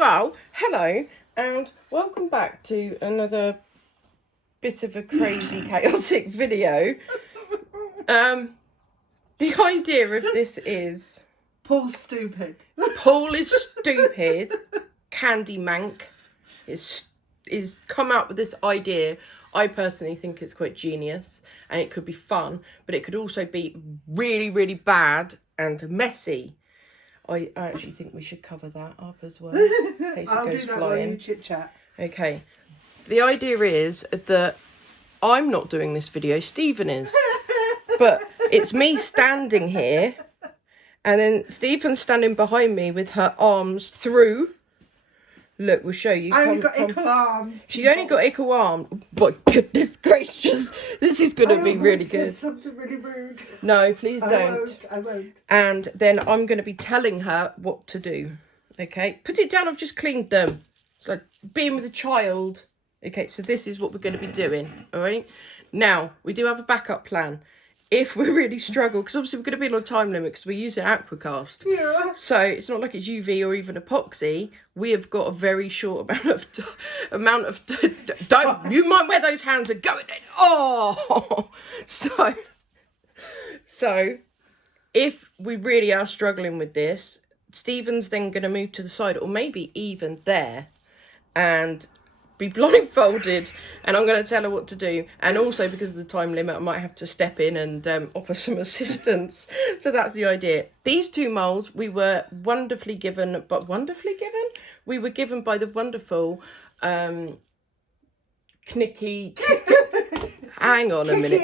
Well, hello and welcome back to another bit of a crazy, chaotic video. The idea of this is... Paul's stupid. Paul is stupid. Candy Mank is come out with this idea. I personally think it's quite genius and it could be fun, but it could also be really, really bad and messy. I actually think we should cover that up as well, in case it goes flying. While you chit chat. Okay. The idea is that I'm not doing this video, Stephen is. But it's me standing here, and then Stephen's standing behind me with her arms through. Look, we'll show you. I only got equal arms. She's only got equal arms. But goodness gracious, this is going to be really good. Something really rude. No, please don't. I won't. And then I'm going to be telling her what to do. Okay, put it down. I've just cleaned them. It's like being with a child. Okay, so this is what we're going to be doing. All right. Now we do have a backup plan. If we really struggle, because obviously we're going to be on a time limit because we're using Aquacast. Yeah. So it's not like it's UV or even epoxy. We have got a very short amount of don't you mind where those hands are going then? Oh, so if we really are struggling with this, Stephen's then going to move to the side, or maybe even there, and be blindfolded, and I'm going to tell her what to do. And also, because of the time limit, I might have to step in and offer some assistance. So that's the idea. These two moulds we were wonderfully given, we were given by the wonderful Knicky. Hang on a minute.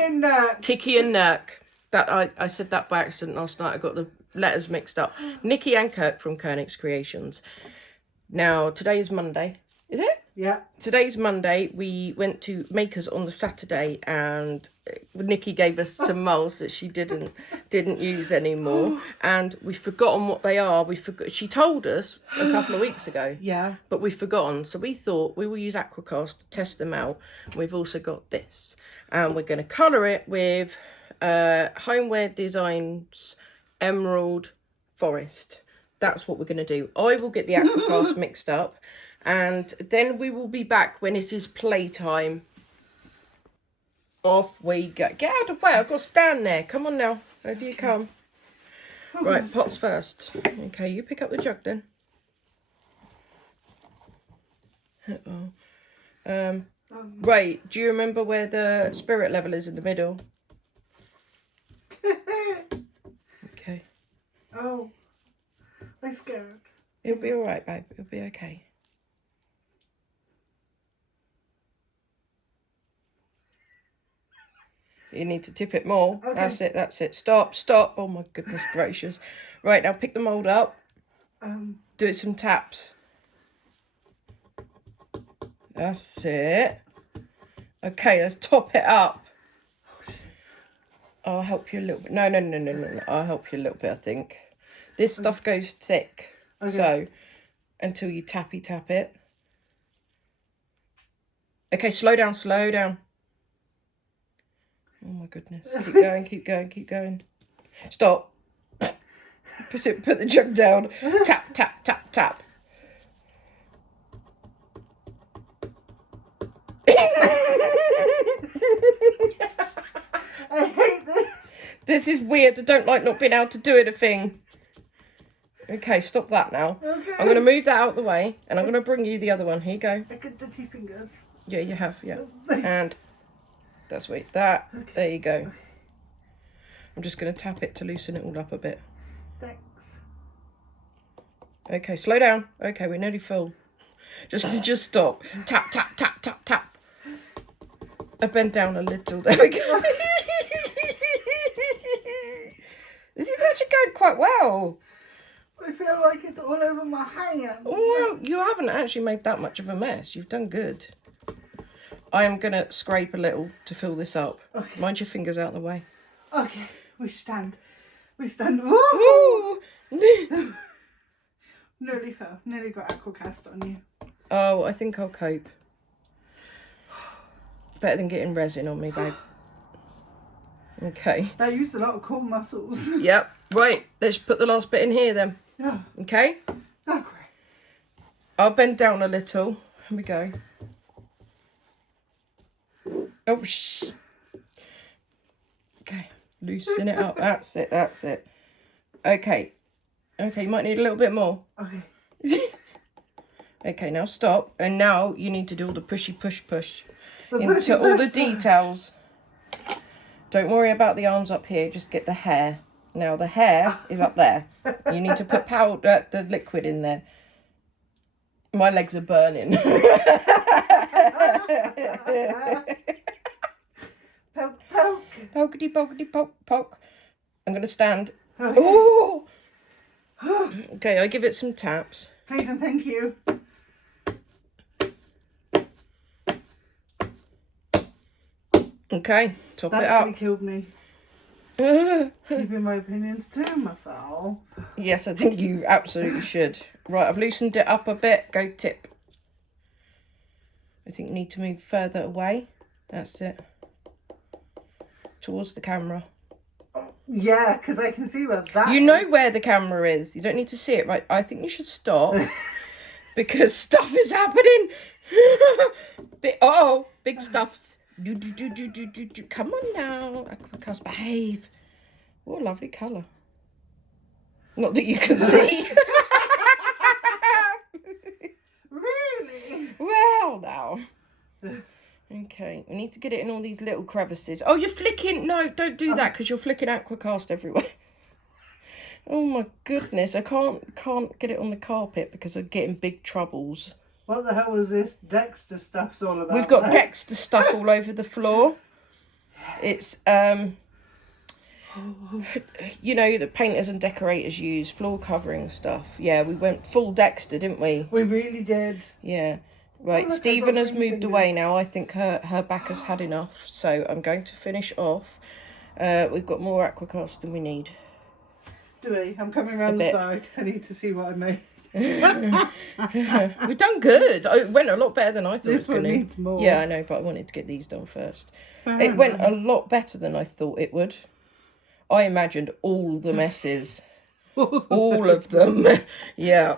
Kiki and Nurk. That I said that by accident last night. I got the letters mixed up. Nikki and Kirk from Koenig's Creations. Now today is Monday. Is it? Yeah. Today's Monday. We went to Makers on the Saturday, and Nikki gave us some moulds that she didn't use anymore, and we've forgotten what they are. She told us a couple of weeks ago. Yeah. But we've forgotten, so we thought we will use Aquacast to test them out. We've also got this, and we're going to colour it with Homeware Designs Emerald Forest. That's what we're going to do. I will get the Aquacast mixed up. And then we will be back when it is playtime. Off we go. Get out of the way. I've got to stand there. Come on now. Over you come. Right, pots first. Okay, you pick up the jug then. Uh-oh. Right, do you remember where the spirit level is in the middle? Okay. Oh, I'm scared. It'll be all right, babe. It'll be okay. You need to tip it more. Okay. That's it. Stop. Oh my goodness gracious. Right, now pick the mould up. Do it some taps. That's it. Okay, let's top it up. I'll help you a little bit. No. I'll help you a little bit, I think. This stuff goes thick. Okay. So, until you tap it. Okay, slow down. Oh my goodness. Keep going. Stop. Put the jug down. Tap. I hate this. This is weird. I don't like not being able to do anything. Okay, stop that now. Okay. I'm going to move that out of the way, and I'm going to bring you the other one. Here you go. I got dirty fingers. Yeah, you have, yeah. And that's wait, that. Okay. There you go. I'm just going to tap it to loosen it all up a bit. Thanks. Okay, slow down. Okay, we're nearly full. Just stop. Tap. I bend down a little. There we go. This is actually going quite well. I feel like it's all over my hand. Well, you haven't actually made that much of a mess. You've done good. I am going to scrape a little to fill this up. Okay. Mind your fingers out of the way. Okay, we stand. Woo! Nearly fell. Nearly got Aquacast on you. Oh, I think I'll cope. Better than getting resin on me, babe. Okay. I used a lot of core muscles. Yep. Right, let's put the last bit in here then. Yeah. Okay? Oh, great. I'll bend down a little. Here we go. Oh, shh. Okay, loosen it up. That's it, that's it. Okay. Okay, you might need a little bit more. Okay. Okay, now stop. And now you need to do all the pushy push The into pushy all the push. details. Don't worry about the arms up here, just get the hair. Now the hair is up there. You need to put powder, the liquid in there. My legs are burning. Poke, poke. Pokety pokety poke poke. I'm gonna stand. Okay. Oh. Okay, I give it some taps. Please and thank you. Okay, top it That up. really killed me. Keeping my opinions to myself. Yes, I think you absolutely should. Right, I've loosened it up a bit. Go tip. I think you need to move further away. That's it. Towards the camera. Yeah, because I can see where that You know is. where the camera is. You don't need to see it, right? I think you should stop. Because stuff is happening. Big stuffs. Do. Come on now. Aquacast, behave. What a lovely colour. Not that you can see. Really? Well, now. Okay, we need to get it in all these little crevices. Oh, you're flicking. No, don't do that because you're flicking Aquacast everywhere. Oh my goodness, I can't get it on the carpet because I'm getting big troubles. What the hell was this Dexter stuff's all about? We've got then? Dexter stuff all over the floor. It's you know, the painters and decorators use floor covering stuff. Yeah, we went full Dexter, didn't we? We really did. Yeah. Right, Oh, look, Stephen I've got has green moved fingers. away now. I think her back has had enough. So I'm going to finish off. We've got more Aquacast than we need. Do we? I'm coming around the bit. side. I need to see what I made. We've done good. It went a lot better than I thought it was This one going to. needs more. Yeah, I know, but I wanted to get these done first. Fair It went enough. a lot better than I thought it would. I imagined all the messes. All of them. Yeah.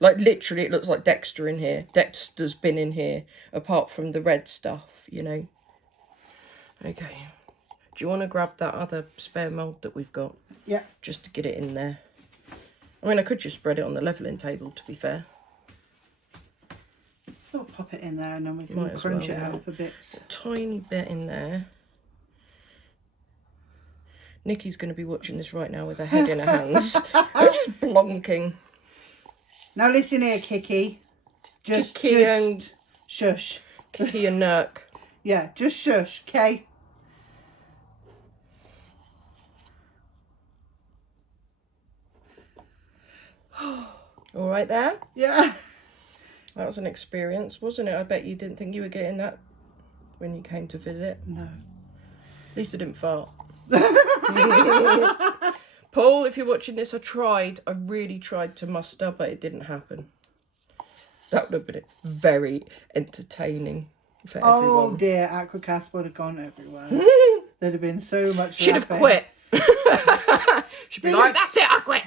Like, literally, it looks like Dexter in here. Dexter's been in here, apart from the red stuff, you know. Okay. Do you want to grab that other spare mould that we've got? Yeah. Just to get it in there. I mean, I could just spread it on the levelling table, to be fair. I'll pop it in there and then we Might can as crunch well, it yeah. out for bits. Tiny bit in there. Nikki's going to be watching this right now with her head in her hands. I'm just blonking. Now listen here, Kiki. Kiki and shush. Kiki and Nurk. Yeah, just shush, okay? All right there? Yeah. That was an experience, wasn't it? I bet you didn't think you were getting that when you came to visit. No. At least I didn't fart. Paul, if you're watching this, I really tried to muster, but it didn't happen. That would have been very entertaining for everyone. Oh dear, Aquacast would have gone everywhere. There'd have been so much Should have laughing. quit. Should be like, that's it, I quit.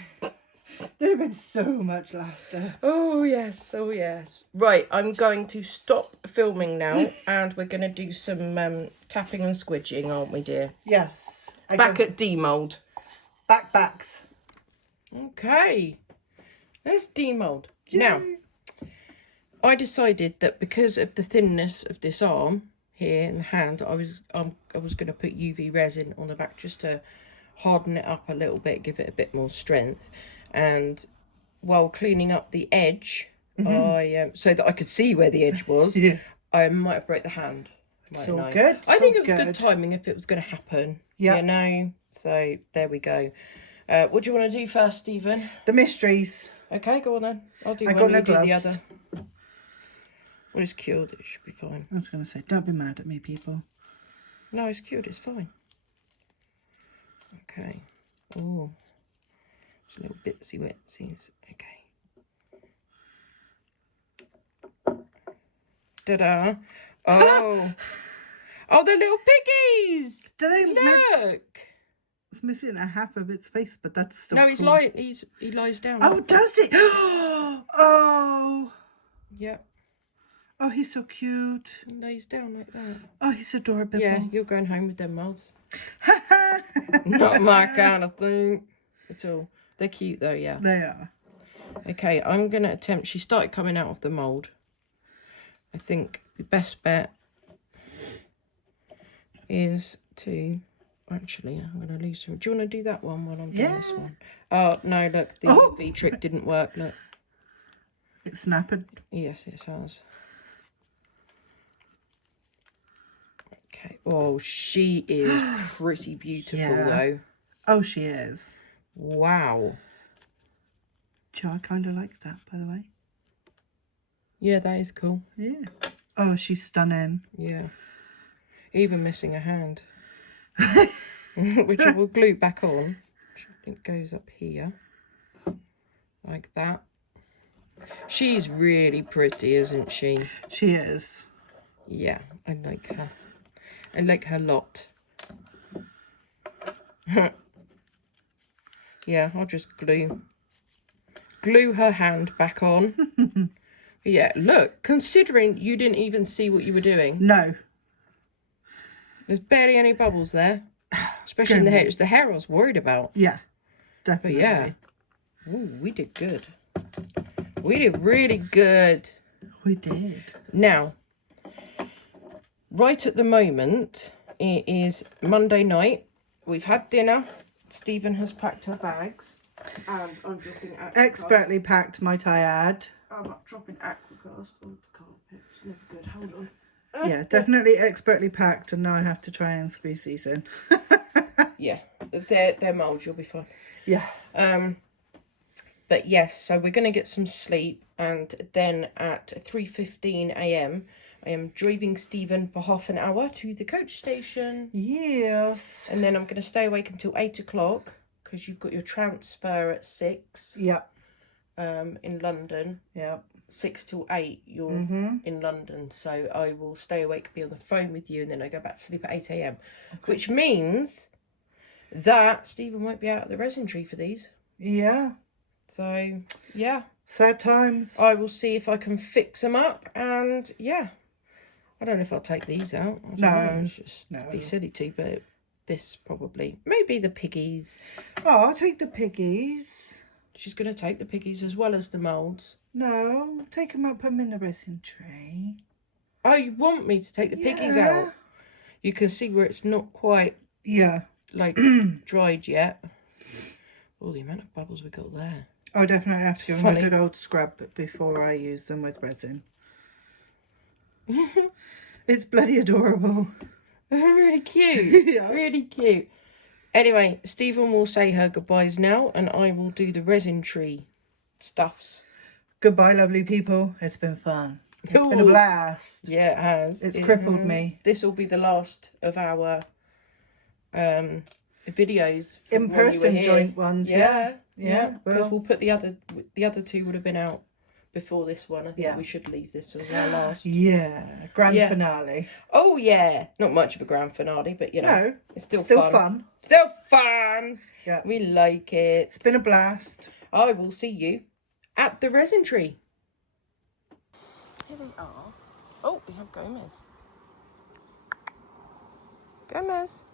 There'd have been so much laughter. Oh yes, oh yes. Right, I'm going to stop filming now and we're going to do some tapping and squidging, aren't we, dear? Yes. Back at demold. Backs. Okay. Let's demold. Now, I decided that because of the thinness of this arm here and hand, I was going to put UV resin on the back just to harden it up a little bit, give it a bit more strength. And while cleaning up the edge, I so that I could see where the edge was, Yeah. I might have broke the hand. It's all good. I think it was good. good timing if it was going to happen. Yeah. You know? So there we go. What do you want to do first, Stephen? The mysteries. Okay, go on then. I'll do I one, got you no do the gloves. other. Well, it's cured. It should be fine. I was going to say, don't be mad at me, people. No, it's cured. It's fine. Okay. Oh. It's a little bitsy wetsies. Okay. Ta-da. Oh. Oh, the little piggies. Do they Look. It's missing a half of its face, but that's still No, he's cool. lying. He lies down. Oh, does it? Oh. Yeah. Oh, he's so cute. He lays down like that. Oh, he's adorable. Yeah, you're going home with them molds. Not my kind of thing at all. They're cute though, yeah. They are. Okay, I'm going to attempt... She started coming out of the mould. I think the best bet is to... Actually, I'm going to lose some... Do you want to do that one while I'm doing this one? Oh, no, look. The UV trick didn't work, look. It's snapped. Yes, it has. Okay. Oh, she is pretty beautiful, though. Oh, she is. Wow. I kind of like that, by the way. Yeah, that is cool. Yeah. Oh, she's stunning. Yeah. Even missing a hand. Which I will glue back on. Which I think goes up here. Like that. She's really pretty, isn't she? She is. Yeah, I like her. I like her lot. Yeah, I'll just glue her hand back on. Yeah, look, considering you didn't even see what you were doing. No. There's barely any bubbles there. Especially in the hair. It was the hair I was worried about. Yeah, definitely. But yeah. Ooh, we did good. We did really good. We did. Now, right at the moment, it is Monday night. We've had dinner. Stephen has packed her bags. And I'm dropping Aquacast. Expertly packed, might I add. I'm dropping Aquacast on the carpet. It's never good. Hold on. Yeah, definitely expertly packed, and now I have to try and squeeze these in. Yeah, if they're mould, you'll be fine. Yeah. But yes, so we're going to get some sleep, and then at 3:15 a.m. I am driving Stephen for half an hour to the coach station. Yes. And then I'm going to stay awake until 8 o'clock because you've got your transfer at 6. Yeah. In London. Yeah. 6 till 8 you're in London, so I will stay awake, be on the phone with you, and then I go back to sleep at 8 a.m. Okay. Which means that Stephen won't be out at the resin tree for these. Yeah. So, yeah. Sad times. I will see if I can fix them up, and yeah. I don't know if I'll take these out. I don't know. It's just be silly to, but this probably. Maybe the piggies. Oh, I'll take the piggies. She's going to take the piggies as well as the moulds. No, take them out, put them in the resin tray. Oh, you want me to take the piggies out? You can see where it's not quite, like, dried yet. Oh, the amount of bubbles we got there. I definitely have to give them a good old scrub before I use them with resin. It's bloody adorable. Really cute. Yeah. Really cute. Anyway, Stephen will say her goodbyes now, and I will do the resin tree stuffs. Goodbye, lovely people. It's been fun. It's been a blast. Yeah, it has. It's crippled me. This will be the last of our videos. In-person joint ones. Yeah. Because we'll put the other two would have been out before this one. I think we should leave this as our last. Yeah. Grand finale. Oh, yeah. Not much of a grand finale, but, you know. No. It's still fun. Still fun. Yeah. We like it. It's been a blast. I will see you at the resin tree. Here we are. Oh, we have Gomez. Gomez.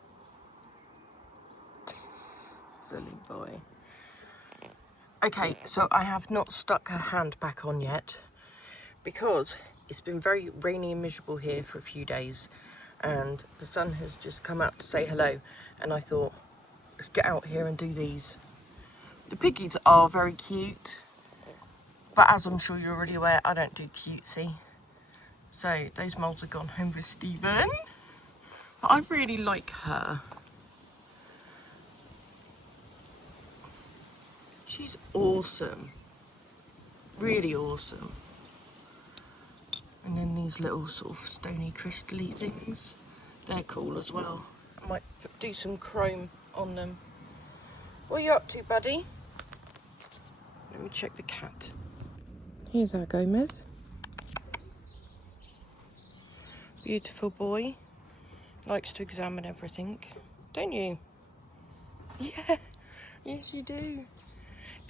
Silly boy. Okay, so I have not stuck her hand back on yet because it's been very rainy and miserable here for a few days, and the sun has just come out to say hello, and I thought, let's get out here and do these. The piggies are very cute, but as I'm sure you're already aware, I don't do cutesy. So those moulds have gone home with Stephen, but I really like her. She's awesome, really awesome. And then these little sort of stony crystally things, they're cool as well. I might do some chrome on them. What are you up to, buddy? Let me check the cat. Here's our Gomez. Beautiful boy. Likes to examine everything, don't you? Yeah, yes you do.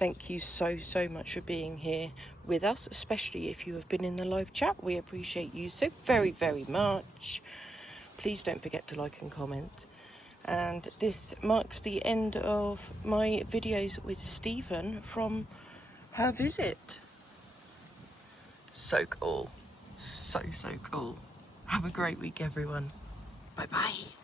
thank you so much for being here with us, especially if you have been in the live chat. We appreciate you so very much. Please don't forget to like and comment. And this marks the end of my videos with Stephen from her visit. So cool. So cool. Have a great week, everyone. Bye bye.